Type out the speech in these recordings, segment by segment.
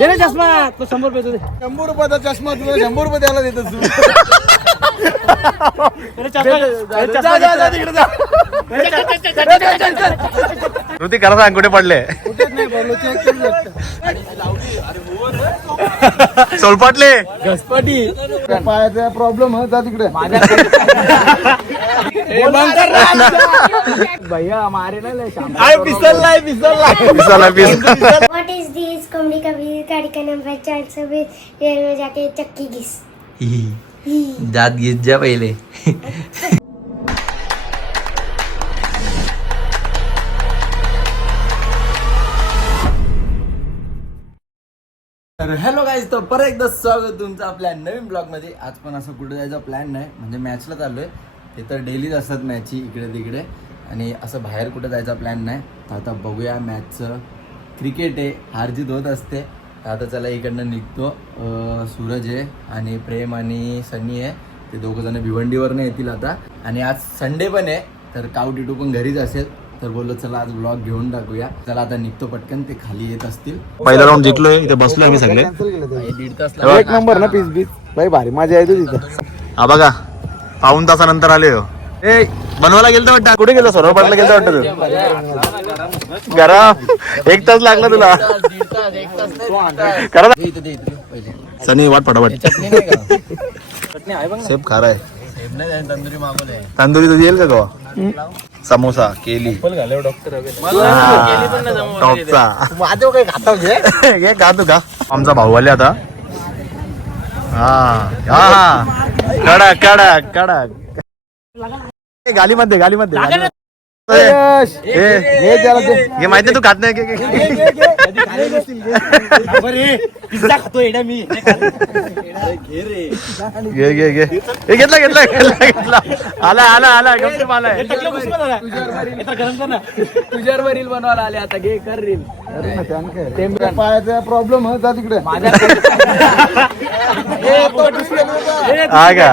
दे ना चष्मा तो शंभर रुपये दे. शंभर रुपयाचा चष्मा तुला शंभर रुपये द्यायला देतो तू. अरे चष्मा अरे चष्मा जा, जा, तिकडे जा. ऋतिक करा सांग कुठे पडले? कुठेच नाही बोललो चेक करू शकतो. सोलपाटले घसपाटी पायाचा प्रॉब्लेम आहे जा तिकडे. भैया मारे ना लय शाम आय पिसललाय पिसललाय पिसाला पीस व्हाट इज दिस कमली कभी गाड़ी का नंबर चार सौ बीस रेल में जाके चक्की घिस. जात घेत जा पहिले. तर हॅलो गाईज तर परत एकदा स्वागत तुमचं आपल्या नवीन ब्लॉगमध्ये आज पण असं कुठे जायचा प्लॅन नाही. म्हणजे मॅचला चालू आहे ते तर डेलीच असतात मॅची इकडे तिकडे. आणि असं बाहेर कुठे जायचा प्लॅन नाही. तर आता बघूया मॅचचं क्रिकेट आहे. हार जीत होत असते. तर आता चला इकडनं निघतो. सूरज आहे आणि प्रेम आणि सनी आहे. ते दोघं जण भिवंडीवरनं येतील आता. आणि आज संडे पण आहे. तर काऊ टिटू पण घरीच असेल. तर बोललो चला आज ब्लॉग घेऊन टाकूया. चला आता निघतो पटकन. ते खाली येत असतील. पहिला राऊंड जिंकलोय. इथे बसलोय आम्ही सगळे. दीड तास एक नंबर ना पीस बीस भारी. मजा येतो तिथं. हा बघा. पाऊन तासानंतर आले हो. ए बनवायला गेलतो वाटतं. कुठे गेलो सरोवर पाटला गेलतो वाटतं तू? घरा एक तास लागला तुला. करा. सनी वाट फटाफट सेप खारा आहे. तंदुरी तुझी येईल का गवा समोसा केली. हा, टॉपचा घे का तू का आमचा भाऊ आले आता. हा. हा. कडक कडक कडक. ए, गालीमध्ये गालीमध्ये ए, हे जरा ते हे माहिती आहे तू खात नाही घे, घे, घे. हे घेतला घेतला घेतला घेतला. आला आला आला. गपचूप आलाय गरम कर ना. तुझ्यावर रील बनवायला आले आता. घे कर रील. पायाचा प्रॉब्लेम आहे जा तिकडे. हा का?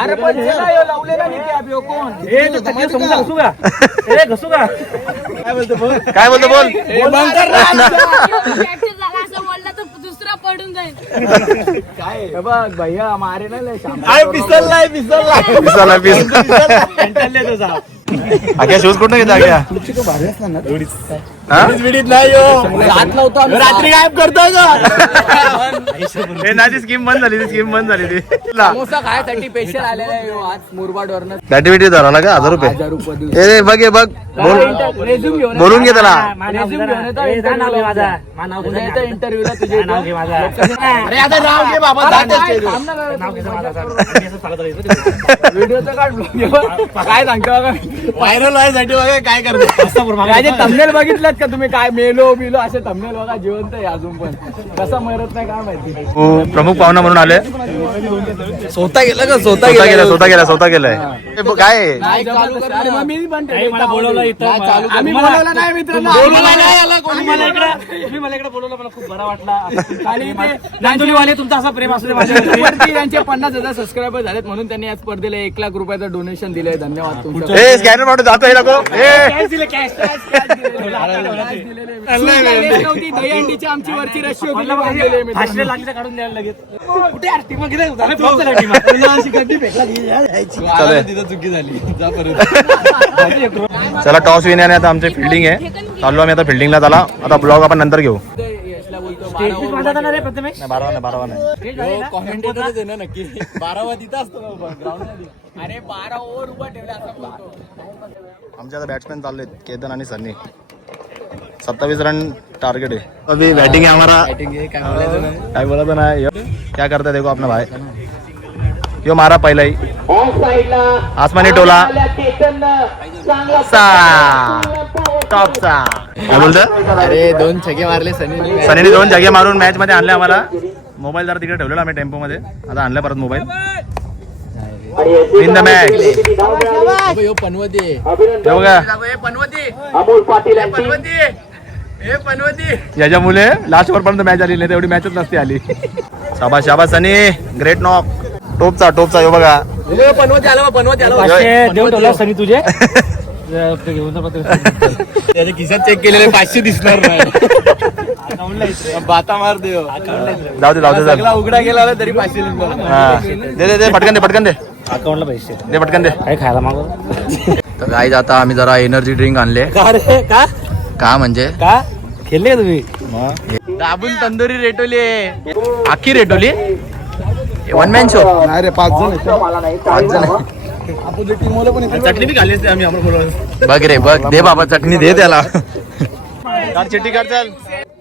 अरे पण हे नाही, लावलेला नाही कोण? तो का? काय बोलतो बोल? असं बोलला तर दुसरा पडून जाईल. हे बघ भैया मारे ना लय शाम आय पिसललाय पिसललाय पिसाला पीस कंटाळले तो जा आग्या शूज कुठं घेता आग्या? भारी असणार ना? विडीत नाही हो. हात लावतो आम्ही. रात्री गायब करतोय का? ए नाची स्कीम बंद झाली ती स्कीम बंद झाली ती. खायसाठी स्पेशल आलेला आहे. ह्यो आज मुरबाड वरनं. का हजार रुपये. हजार रुपये देऊ. ए बघ हे बघ. बोल. रेझ्यूम घेऊन बोलून घे त्याला. घेऊन येतो. इंटरव्ह्यूला इथं. अरे आता घे बाबा. काय. थांब ना जरा. व्हिडिओचं काढ बघ. सांगतो बघा. व्हायरल व्हायसाठी बघा काय करतो. मागे बघितलं का तुम्ही काय मेलो बिलो असे थंबनेल बघा जिवंत आहे अजून पण. कसा मरत नाही काय माहिती. तू प्रमुख पाहुणा म्हणून आले. स्वतः गेलं का? स्वतः गेला. स्वतः गेला स्वतः गेलाय. ब- काय आहे? नाही चालू कर. अरे मग मी पण ए, मला बोलवलं इथं. आम्ही मला- बोलवलं नाही मित्रांनो. बोलवलं नाही आला कोणी मला इकडे तुम्ही मला इकडे बोलवलं मला खूप बरा वाटला. आणि ते नांदोलीवाले तुमचा असा प्रेम असू दे माझ्यावरती. वरती त्यांचे पन्नास हजार सबस्क्रायबर झालेत म्हणून त्यांनी या स्पर्धेला एक लाख रुपयाचं डोनेशन दिलंय. धन्यवाद तुमचं. ए स्कॅनर जातो हे नको ए कॅश दिले कॅश दहीहंडीची आमची वरची रशी होती काढून द्यायला लगेच. कुठे झालं. चला टॉस विण्याने आता आमची फिल्डिंग आहे. चाललो आम्ही आता फिल्डिंगला चला आता ब्लॉग आपण नंतर घेऊ. बारावा नाही बारावा नाही ना? नक्की. बारावा तिथं असतो ग्राउंड अरे बारा ओव्हर उभा ठेवला असा बोलतो. आमचे आता बॅट्समॅन चालले केतन आणि सन्नी सत्तावीस रन टार्गेट है अभी बैटिंग है हमारा. काय बोला था ना यो, क्या करता है देखो अपना भाई. यो मारा पहिला ही. आसमानी टोला. टॉपचा काय बोलतो? अरे दोन छके मारले सनी. सनीने दोन जागे मारून मॅच मध्ये आणले आम्हाला. मोबाईल जरा तिकडे ठेवलेला आम्ही टेम्पो मध्ये. आता आणलाय परत मोबाईल. इन द मॅच पनवती हे बघा पनवती पनवती हे पनवती याच्यामुळे लास्ट ओव्हर पर्यंत मॅच आली नाही तेवढी मॅचच नसती आली. शाबास शाबास सनी. ग्रेट नॉक टोपचा टोपचा यो बघा. पनवती आला पनवती आला देऊन ठेवला सनी तुझे. त्याच्या खिशात चेक केलेले पाचशे दिसणार नाही. बाता मार देव. जाऊ दे जाऊ दे सगळा उघडा गेला तरी पाचशे लिंबू. दे दे दे पटकन दे पटकन दे. अकाउंटला पैसे. दे पटकन दे. काय खायला मागव? तर गाईज आता आम्ही जरा एनर्जी ड्रिंक आणले. का रे? का? का म्हणजे? का? खेळले का तुम्ही? दाबून तंदुरी रेटोली आखी रेटोली वन मॅन शो नाही रे पाच जण. पाच जण. चटणी बी असते आम्ही बघ रे बघ. दे बाबा चटणी दे त्याला. चिट्टी कर चल.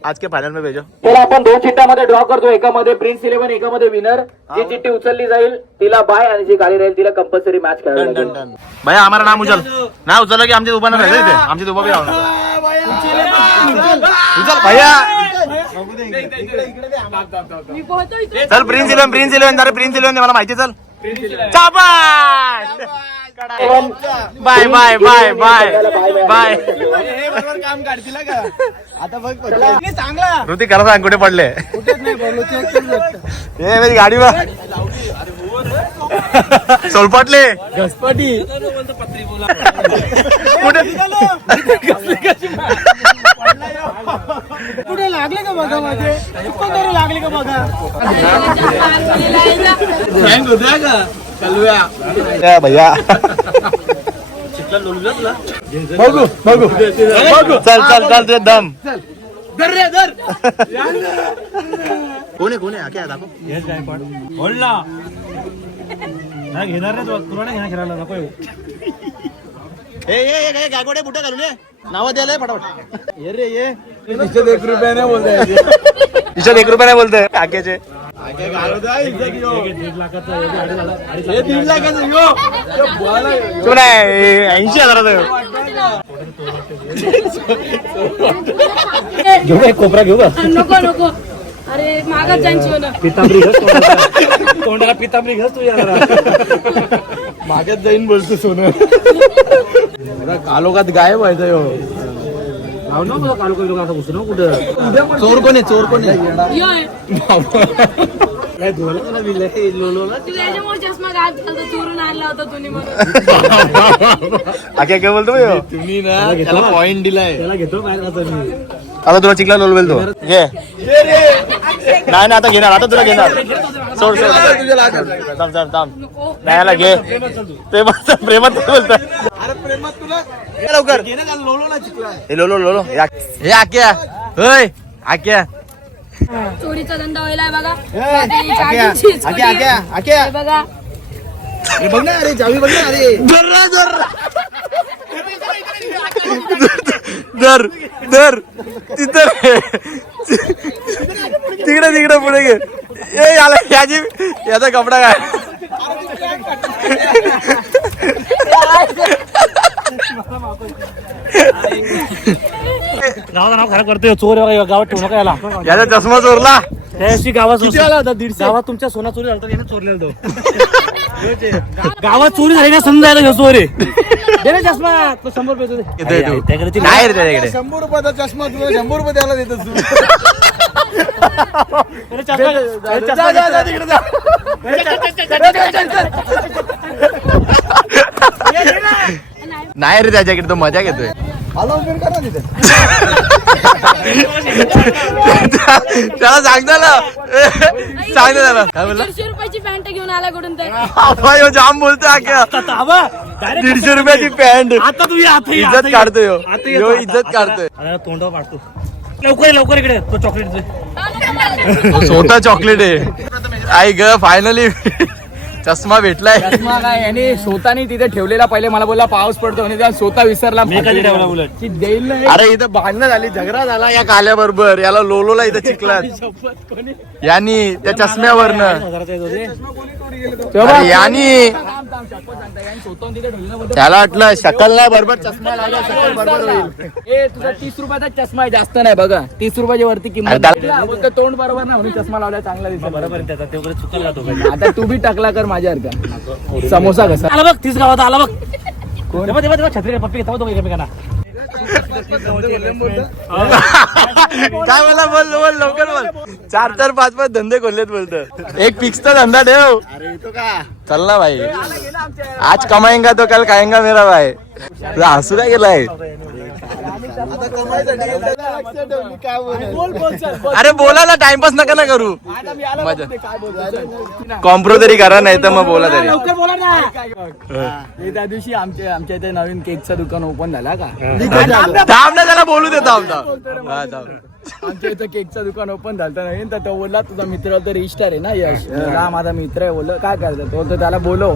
आज के फायनल में भेजो त्याला आपण दोन चिट्ट्यामध्ये ड्रॉ करतो एकामध्ये प्रिन्स इलेव्हन एकामध्ये विनर जी चिट्टी उचलली जाईल तिला बाय आणि जी खाली राहील तिला कंपल्सरी मॅच करायला लागेल भैया हमारा नाम उचल ना उचल की आमच्या उभा नाही इथे आमच्या उभा बी राहू नका. उचल भैया चल प्रिन्स इलेवन प्रिन्स इलेवन अरे प्रिन्स इलेवन मला माहिती चल bye bye bye bye bye. Hrithik करा सांग कुठे पडले? हे मेरी गाडी बा सोलपटले. कुठे? कुठे लागले का बघा माझे? तरी लागले का बघा? या भैया. बघू बघू. चल चल चल तुझे दम. कोण आहे कोण आहे? आके दाखव. बोल ना. नाही घेणार नाही तुला- तुला नाही घेणार खेळायला नको येऊ. ए ए ए गागोडे बुटे घालून ये. नावं द्यायला फटाफट ये रे ये. एक रुपया नाही बोलताय एक रुपया नाही बोलतोय काकेचे तू नाही ऐंशी हजाराचं घेऊ का एक कोपरा घेऊ का नको नको. अरे मागत जाईन शिवनं पितांबरी घस तोंडाला. पितांबरी घस तू याला. मागत जाईन बोलतो सोनं. कालोखात गायब व्हायचं यो ना ना कुठं? चोर कोण आहे? चोर कोण आहे? यो आहे. काय धुवायला तुला बिल आहे, लोलोला. तू याच्यामुळे चष्मा घात घालतो चोरून आणला होता तुम्ही म्हणून आके काय बोलतो बे ह्यो? तुम्ही ना त्याला पॉइंट दिलाय. त्याला घेतो बाहेर आता तुला चिकला लोलवेल तो. घे. नाही नाही आता घेणार आता तुला घेणार. सोड सोड. थांब थांब थांब. नाही याला घे. प्रेमात प्रेमात काय बोलतोय. प्रेमात तुला? ये लवकर. लोलो ना चिकला हे लोलो लोलो या हे आक्या होय आक्या चोरीचा धंदा व्हायला बघा. ती चावीची चोरी. आहे. हे बघा. हे बघ ना अरे जावी बघ ना अरे. दर दर तिथं तिकडे तिकडे पुढे घे. ए याला याची याचा कपडा काय? गावाचं नाव खरं करतोय चोर आहे बघा, गावात ठेवू नका याला. याचा चष्मा चोरला. त्याशी गावात गावात तुमच्या सोना चोरी झालं तर याने चोरलेला तो. गावात चोरी झाली ना समजा याला ह्यो चोर आहे. दे ना चष्मा तो शंभर रुपये दे. येतोय तू. त्याकडे ती- नाही रे त्याच्याकडे. शंभर रुपयाचा चष्मा तुला शंभर रुपये द्यायला देतो तू. त्याला चष्मा- त्याला चष्मा जा, जा, जा, घेतोय. तिकडे जा. नाही रे त्याच्याकडे तो मजा घेतोय त्याला सांगता ना सांग त्याला. काय बोलला? दीडशे रुपयाची पॅन्ट घेऊन आला कुठून तर. आबा, ह्यो जाम direct दीडशे रुपयाची पॅन्ट. आता तू ये, आता ये, आता इज्जत ये. काढतोय ह्यो. आता ये, ह्यो आता- इज्जत आता- काढतोय. आता तोंडावर पाडतो. लवकर ये, लवकर इकडे तो चॉकलेट स्वतः चॉकलेट आहे. आई ग फायनली चष्मा भेटलाय. चष्मा काय याने स्वतःने तिथे ठेवलेला. पहिले मला बोलला पाऊस पडतो आणि त्या स्वतः विसरला. मी कधी ठेवला उलट. की देईल नाही. अरे इथं भांडणं झाली झगडा झाला या काल्या बरोबर याला लोलोला इथं चिकलात यांनी त्या चष्म्यावरनं. अरे यांनी त्याला वाटलं शकल नाही बरोबर चष्मा लागला शकल बरोबर होईल. ए तुझा तीस रुपयाचा चष्मा आहे जास्त नाही बघा. तीस रुपयाच्या वरती किंमत तोंड बरोबर ना म्हणून चष्मा लावला चांगला दिसत बरोबर. आता तू बी टकला कर माझ्यासारखा समोसा कसा? आला बघ तीस गावात आला बघ. तेव्हा तेव्हा तेव्हा छत्री पप्पी घेता तो एकमेकांना. काय बोला बोल बोल लवकर बोल. चार चार पाच पाच धंदे खोललेत बोलत. एक फिक्सचा धंदा ठेव. चल ना भाई. आज कमाएंगा तो कल खाएंगा मेरा भाई. तुझा हसू काय गेलाय? अरे बोला? ना टाइमपास नका ना करू. मजा. कॉम्प्रो तरी करा नाही तर मग बोला तरी. लवकर बोला ना. ते त्या दिवशी आमच्या आमच्या इथे नवीन केकचं दुकान ओपन झाला का? थांब ना त्याला बोलू देतो आमचा हा. आमच्या इथं केकचं दुकान ओपन झालं नवीन तर तो बोलला तुझा मित्र तर रजिस्टर आहे ना यश. हा. माझा मित्र आहे. बोललो काय करतो तो त्याला बोलव.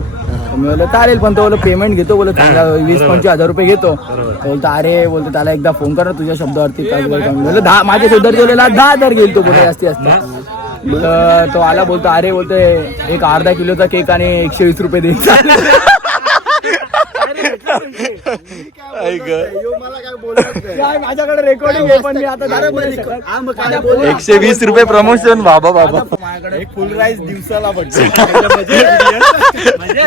मी बोललो चालेल पण तो बोललो पेमेंट घेतो. बोललो चांगला वीस पंचवीस हजार रुपये घेतो. तो बोलतो अरे बोलतो त्याला एकदा फोन कर ना तुझ्या शब्दावरती काय बोलतो. दहा माझ्या शब्दावरती दहा हजार घेईल तो बोलतो जास्त. तर तो आला बोलतो अरे बोलतोय एक अर्धा किलोचा केक आणि एकशे वीस रुपये द्यायचा मला काय बोलत नाही. काय माझ्याकडे रेकॉर्डिंग आहे पण मी आता एकशे वीस रुपये प्रमोशन बाबा बाबा. एक फुल राईस दिवसाला फक्त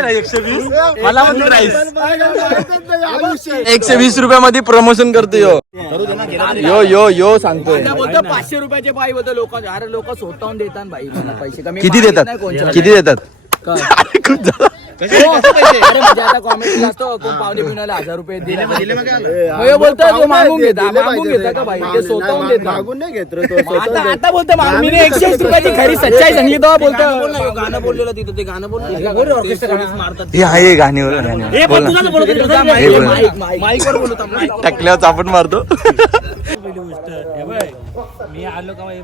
एकशे वीस? मला पण राईस एकशे वीस रुपयामध्ये प्रमोशन करतो यो. यो यो यो सांगतोय. पाचशे रुपयाचे पायी होतं लोक. अरे लोक स्वतःहून देतात मला पैसे कमी किती देतात. किती देतात? खूप अरे म्हणजे आता कॉमेडी असतो कोण पावणे पिण्याला हजार रुपये दिले हो, बोलतो तो मागून घेता दिले मागून पाहिजे. घेता रे. का भाई? मागून ते नाही, स्वतःहून माग- देतात मागून नाही घेत रे तो आता स्वतःहून देतो. आता बोलतो मी एकशे रुपयाची खरी सच्चाई सांगली तो बोलतो गाणं बोललेलं तिथं ते गाणं बोललं मारतात हे गाणीवर हे हे. टाकल्यावर चापट मारतो. पहिली गोष्ट हे बघ मी आलो का हे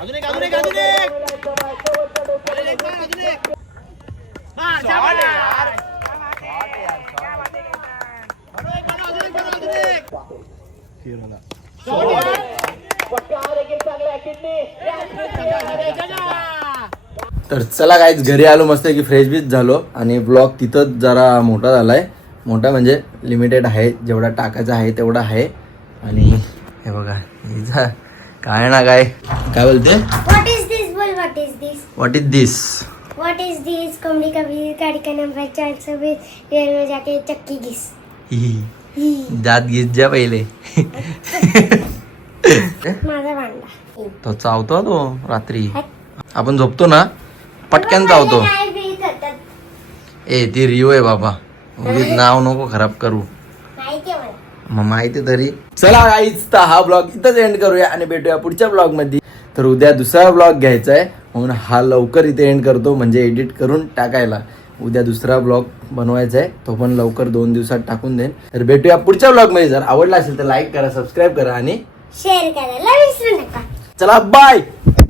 अजून एक अजून एक अजून एक अजून एक तर चला काहीच घरी आलो मस्त की फ्रेश बीच झालो आणि ब्लॉग तिथंच जरा मोठा झालाय. मोठा म्हणजे लिमिटेड आहे जेवढा टाकायचा आहे तेवढा आहे. आणि हे बघा हे जा- काय ना काय. काय बोलते? What is this? बोल what is this? What is this What is this? कमली कबीर गाड़ी का नंबर चार सौ बीस रेल में जाके चक्की घिस जात गीत जा पहिले. माझा भांडा तो चावतो तो रात्री. आपण झोपतो ना पटक्यान चावतो. ए ती रिओ आहे बाबा. उगीच नाव नको खराब करू. मग माहिती तरी. चला गाईच तर हा ब्लॉग इथंच एंड करूया आणि भेटूया पुढच्या ब्लॉगमध्ये. तर उद्या दुसरा ब्लॉग घ्यायचा आहे म्हणून हा लवकर इथे एंड करतो म्हणजे एडिट करून टाकायला. उद्या दुसरा ब्लॉग बनवायचा आहे तो पण लवकर दोन दिवसात टाकून देईन. तर भेटूया पुढच्या ब्लॉगमध्ये. जर आवडला असेल तर लाईक करा सबस्क्राईब करा आणि शेअर करायला विसरू नका. चला बाय